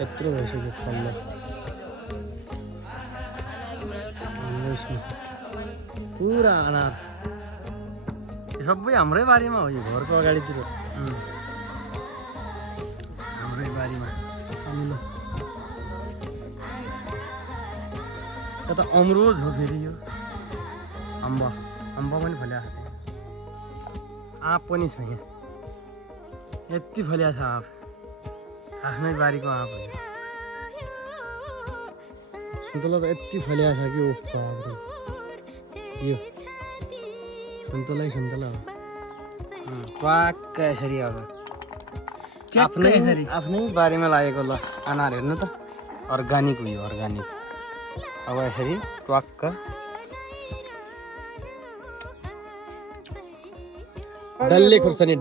यत्रो भइसक्यो फल्दा पुरा अनार सबै हाम्रै बारीमा हो यो घरको अगाडितिर हाम्रै बारीमा अमिलो त अमरोज हो फेरि यो अम्बा पनि फल्या आँप पनि छ यहाँ यति फल्या छ आँप आफ्नै बारीको आँप हो सुन्तला त यति फल्या छ कि उफ यो सुन्तला हो ट्वाक्क यसरी अब आफ्नै बारीमा लागेको ल अनार हेर्नु त अर्ग्यानिक हो यो अर्ग्यानिक अब यसरी ट्वाक्क डल्ले खुर्सानी